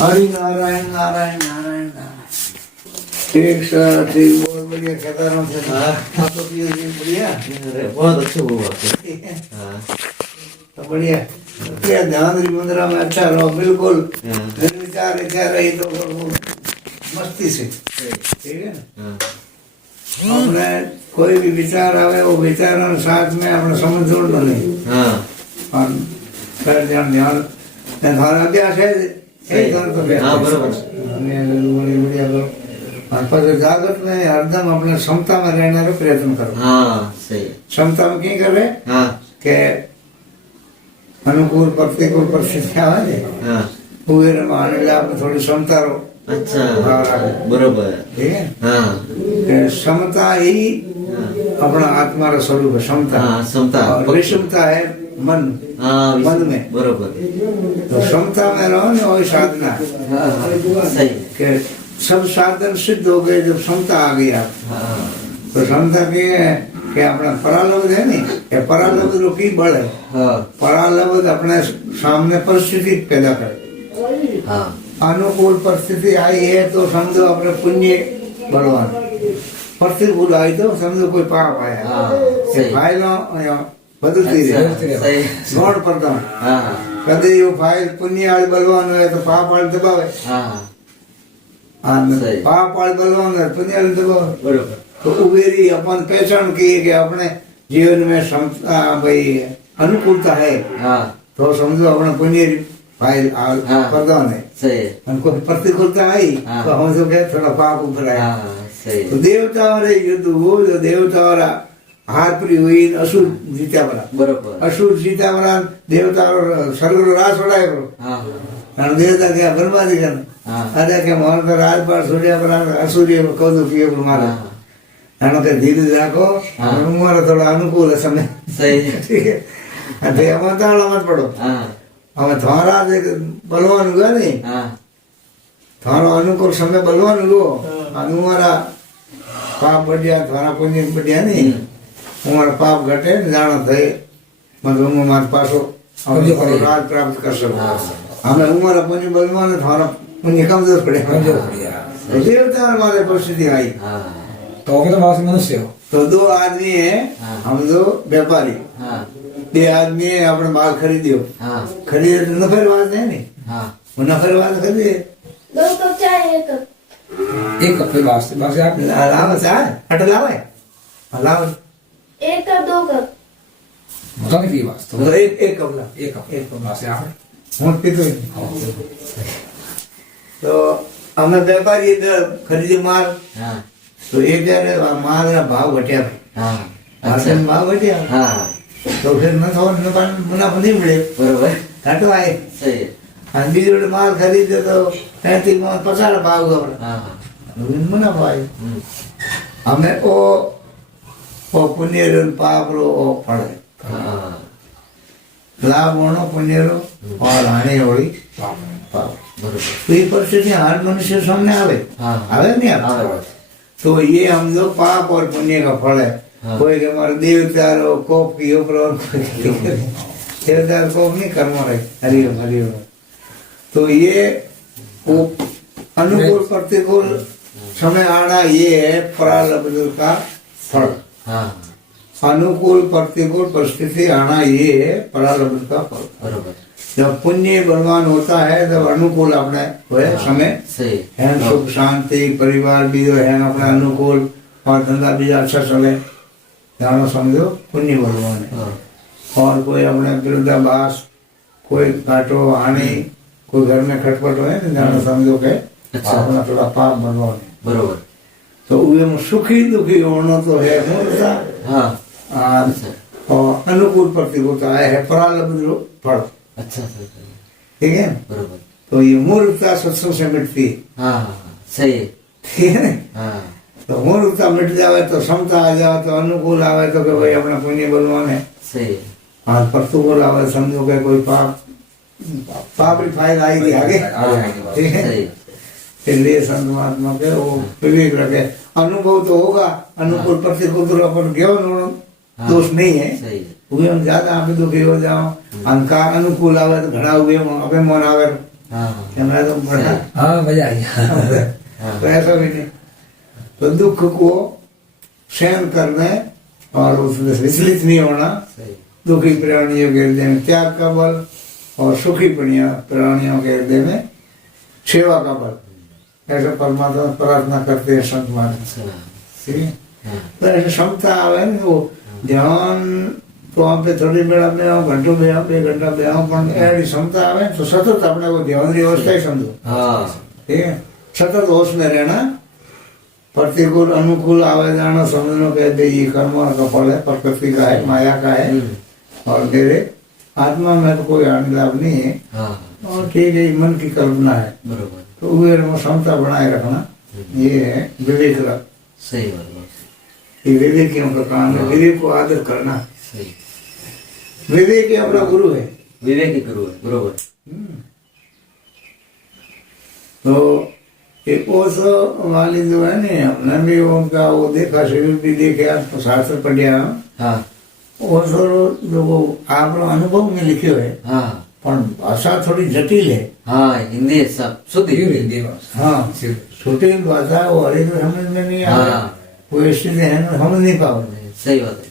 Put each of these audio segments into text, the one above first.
हरि नारायण नारायण नारायण नारायण। ठीक सर, ठीक, बहुत बढ़िया कहता रहा हूँ। आप तो बढ़िया, बहुत अच्छे हुआ। तो बढ़िया क्या ध्यान मुद्रा में अच्छा रहो, बिल्कुल निर्विचार इच्छा रही तो मस्ती से, ठीक है ना। अपने कोई भी विचार आवे वो विचार साथ में अपने समझ जोड़ना नहीं। और फिर ध्यान ध्यान तुम्हारा अभ्यास है बढ़िया करो। और पर जागृत में हरदम अपने क्षमता में रहने का प्रयत्न करो। क्षमता में क्या कर रहे के अनुकूल प्रतिकूल परिस्थिति आवे ने आपने थोड़ी क्षमता रहो। अच्छा, बरोबर, ठीक है। क्षमता ही अपना आत्मा का स्वरूप है। क्षमता और विषमता है मन, मन में, बरोबर। तो क्षमता में रहो ना, वही साधना है। कि सब साधन सिद्ध हो गए जब क्षमता आ गई आप। तो क्षमता की है कि अपना परालब्ध है नहीं, ये परालब्ध रोकी बल है। परालब्ध अपने सामने परिस्थिति पैदा करे। अनुकूल परिस्थिति आई है तो समझो अपने पुण्य बलवान, प्रतिकूल आई तो समझो कोई पाप आया। फाइलों बदलती रहे गौण प्रदान। कदे यो फाइल पुण्य वाली बलवान है तो पाप वाली दबावे, पाप वाली बलवान है पुण्य वाली दबावे। तो उबेरी अपन पहचान की कि अपने जीवन में भाई अनुकूलता है तो समझो अपना पुण्य फाइल प्रदान है। हमको प्रतिकूलता आई तो हम सब थोड़ा पाप ऊपर आया। तो देवता और युद्ध वो जो देवता और हार पूरी हुई, असुर जीता बना, बरोबर। असुर जीता बना, देवता और स्वर्ग राज उड़ाए बरो। देवता क्या बर्बादी करना, अरे क्या मोहन का राजपाट सूर्य बना, असुर को कौन किए मारा। के धीरे रखो, हमारा थोड़ा अनुकूल है समय, ठीक है। मत पढ़ो, हमें तुम्हारा बलवान हुआ नहीं, तुम्हारा अनुकूल समय बलवान हुआ, हमारा पाप बढ़िया, तुम्हारा पुण्य बढ़िया नहीं, हमारा पाप घटे जाना थे, मतलब हमारे पासो राज प्राप्त कर सको। हमें हमारा पुण्य बलवान है, तुम्हारा पुण्य कमजोर पड़ेगा। देवता हमारे परिस्थिति आई तो मनुष्य हो। तो दो आदमी है, हम दो व्यापारी, दे आदमी है अपने माल खरीदियो, खरीदे तो नफेरबाज है नहीं, वो नफेरबाज खरीदे 2 कप चाय, 1 कप, 1 कप बस आप लावा चाय हट लावा लावा 1 कप 2 कप होता नहीं बस तो एक कप ला, 1 कप बस आप मोट पी तो हमें व्यापारी खरीदे माल, तो एक माल का भाव घटिया भाई, भाव घटिया तो फिर मुनाफा नहीं मिले, बरोबर, घटो आए। बीजो माल खरीदे तो 35-50 भाव मुनाफा आए। हमें ओ पुण्य पाप रो फल लाभ होनो पुण्य रो और हानि होड़ी पाप। तो ये परिस्थिति हर मनुष्य सामने आवे नहीं आवे। तो ये हम लोग पाप और पुण्य का फल है। कोई के हमारे देवता रो कोप की ऊपर देवता कोप नहीं कर्म रहे, हरिओम हरिओम। तो ये अनुकूल प्रतिकूल समय आना ये है परालब्ध का फल। अनुकूल प्रतिकूल परिस्थिति आना ये है परालब्ध का फल। जब पुण्य बलवान होता है तब अनुकूल अपने समय है, सुख शांति परिवार भी जो है अपना अनुकूल और धंधा भी अच्छा चले, जानो समझो पुण्य बलवान है। और कोई अपने विरुद्धाभास, कोई काटो हानि, कोई घर में खटपट हो जानो समझो के अपना थोड़ा पाप बलवान है, बरोबर। तो वे सुखी दुखी होना तो है मूर्खता, और अनुकूल प्रतिकूलता है परालब्ध फल। अच्छा, ठीक है, बरोबर। तो ये मूर्खता सत्संग से मिटती है, सही, ठीक है। तो मूर्खता मिट जावे तो क्षमता आ जाए, तो अनुकूल आवे तो कि भाई अपना पुण्य बलवान है, सही। और प्रतिकूल आवे समझो कि कोई पाप भी फायदा आएगी आगे, ठीक है। इसलिए संत महात्मा के वो विवेक रखे, अनुभव तो होगा, अनुकूल प्रतिकूल तो अपन ज्ञान दोष नहीं है, हुए हम ज्यादा आप दुखी हो जाओ, अहंकार अनुकूल आवे तो घड़ा हुए अबे मन आवे हाँ कि मैं तो बढ़ा हाँ मजा आई हाँ तो ऐसा भी नहीं। तो दुख को सहन करने और उसमें विचलित नहीं होना सही दुखी प्राणियों के हृदय में त्याग का बल और सुखी प्राणियों के हृदय में सेवा का बल। ऐसा परमात्मा प्रार्थना करते हैं संत महाराज। अच्छा ठीक है। हाँ तो ऐसे क्षमता आवे ने वो ध्यान तो आप पे थोड़ी बेड़ा में आओ घंटों में आओ 1 घंटा में आओ पण ऐसी क्षमता आवे तो सतत अपने को ध्यान की अवस्था ही समझो। हाँ ठीक है। सतत होश में रहना प्रतिकूल अनुकूल आवे जाना समझना कहते ये कर्म का फल है प्रकृति का है माया का है और मेरे आत्मा में तो कोई आने लाभ नहीं है हाँ और ठीक है मन की कल्पना है बरोबर तो वे क्षमता बनाए रखना ये है विवेक रख। सही बात बात ये विवेकियों का काम है विवेक को आदर करना। सही विवेक ही अपना गुरु है। विवेक ही गुरु है बरोबर तो एक ओस वाली जो है ना हमने भी उनका वो देखा शिविर भी देखे तो शास्त्र पढ़िया हाँ ओस जो वो आप अनुभव में लिखे है हाँ पण भाषा थोड़ी जटिल है। हाँ हिंदी है सब शुद्ध प्योर हिंदी हिंदी भाषा हाँ छोटी भाषा वो हरे तो समझ में नहीं आ रहा हाँ वो स्थिति है ना समझ नहीं पाओ। सही बात है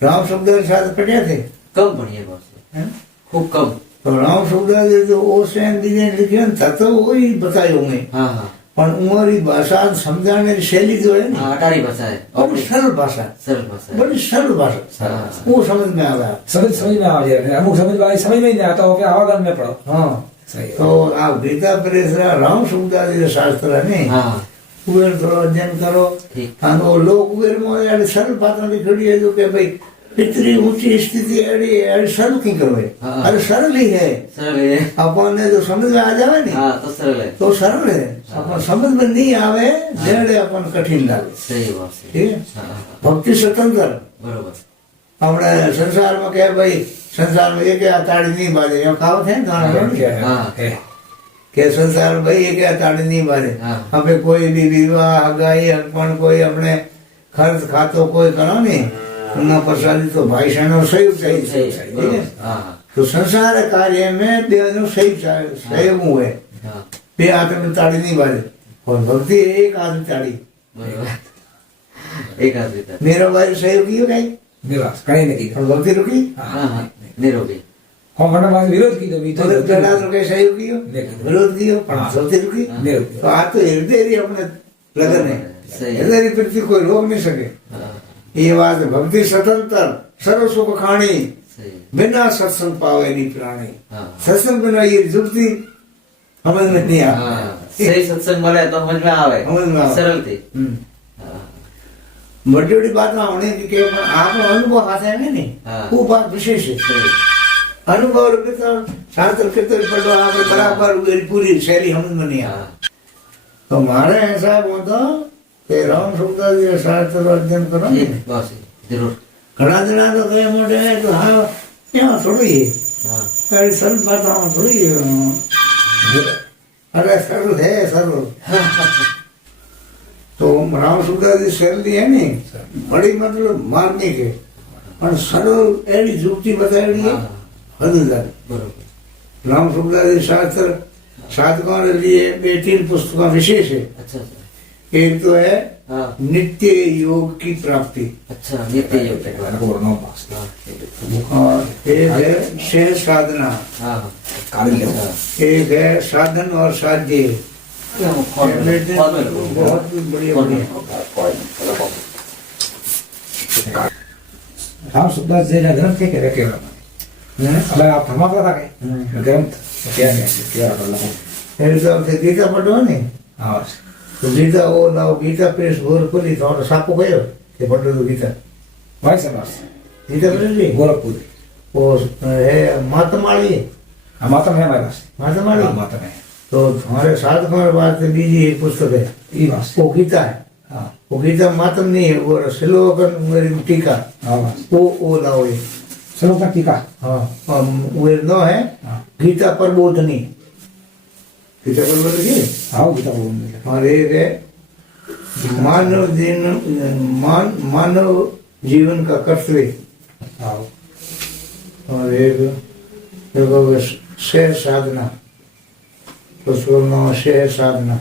राम शब्द के साथ पढ़िया थे कम बढ़िया बात हैं? खूब कम तो राम शब्द जो ओस लिखे था तो वही बताए होंगे हाँ हाँ पण उमरी भाषा समझाने की शैली जो है ना हाँ अटारी भाषा है बड़ी सरल भाषा सरल भाषा है बड़ी सरल भाषा हाँ। वो समझ में आ रहा। समझ में आ जाए अमुक समझ में नहीं आता हो फिर आवागन में पढ़ो हाँ सही है। तो आप गीता प्रेस राम सुखदास शास्त्र है ने हाँ उबेर थोड़ा अध्ययन करो ठीक और वो लोग उबेर में सरल बातें लिखी है जो कि भाई इतनी ऊंची स्थिति अड़ी सरल की करो हाँ। अरे सरल ही है सरल है अपन ने जो समझ में आ जावे नहीं हाँ तो सरल है तो सरल है अपन समझ में नहीं आवे जेड़े अपन कठिन लागे। सही बात सही ठीक है। हाँ हाँ भक्ति स्वतंत्र बरोबर अपने संसार में क्या भाई संसार में एक ताड़ी नहीं बाजे यो कहावत है गाना क्या है हाँ। है के संसार में भाई एक ताड़ी नहीं बाजे हाँ। अबे कोई भी विवाह हगाई हकपन कोई अपने खर्च खातो कोई करो नहीं उन्ना प्रसादी तो भाई सहयोग चाहिए। सही ठीक है। हाँ तो संसार कार्य में बेहद सही सहयोग हुए हाँ बे हाथ में ताड़ी नहीं बाजे और भक्ति एक आदमी ताड़ी बरोबर एक आदमी था मेरा भाई सहयोगी हो गई निराश कहीं नहीं और भक्ति रुकी हाँ हाँ निरोगी हम घटना विरोध की तो भी तो रुके सहयोगी हो नहीं। विरोध की हो पर भक्ति रुकी निरोध तो आज तो हृदय ही अपने लगन है सही है। हृदय प्रति कोई रोक नहीं सके। हाँ ये बात है, भक्ति स्वतंत्र सर्व सुख खाणी सही बिना सत्संग पावे नहीं प्राणी। हाँ सत्संग बिना ये जुगती समझ में नहीं आ हाँ सही सत्संग बोले तो समझ में आवे समझ में आवे। सरल थी हम्म। हाँ बड़ी बड़ी बात होने की केवल आप अनुभव हाथ है नहीं हाँ। वो बात विशेष है। सही अनुभव के तो शास्त्र के तो पढ़ो आप बराबर मेरी पूरी शैली समझ में नहीं आ। हाँ तो हमारे ऐसा होता कि राम सुखदास जी शास्त्र अध्ययन करो ठीक ने बस जरूर घना जना तो कहे मोटे है तो हाँ यहाँ थोड़ी है हाँ अरे सरल बात हाँ थोड़ी है अरे सरल है सरल। तो राम सुखदास जी सरल है नहीं बड़ी मतलब मारने के और सरल एडी जुक्ति बताई है हद जाती। बरोबर राम सुखदास जी शास्त्र साधकों के लिए 3 पुस्तक विशेष है। अच्छा अच्छा एक तो है हाँ नित्य योग की प्राप्ति अच्छा नित्य योग के द्वारा नो पास हाँ और एक है सहज साधना हाँ हाँ काली अच्छा एक है साधन और साध्य। ये हम फॉर्म में लगो बहुत बढ़िया बढ़िया। राम सुखदास जी ने ग्रंथ के रखे अगर आप थमा था के ग्रंथ क्या कर लगा फिर तो आपसे गीता पढ़ो नहीं हाँ तो गीता वो ना गीता प्रेस बोल खोली तो और सापो गयो कि पढ़ो तो गीता भाई समाज गीता प्रेस भी गोरखपुर वो है मातमाली माता में हमारे पास मातमाली माता में तो हमारे साथ हमारे पास बीजी एक पुस्तक है ये बात वो गीता है। हाँ वो गीता मातम नहीं है वो श्लोकन मेरी टीका हाँ बस वो लाओ ये चलो का टीका हाँ वो नो है हाँ गीता प्रबोधनी गीता प्रबोधनी हाँ गीता बोल और एक है मानव जीवन का कर्तव्य हाँ और एक सहज साधना तो स्वर्ण से साधना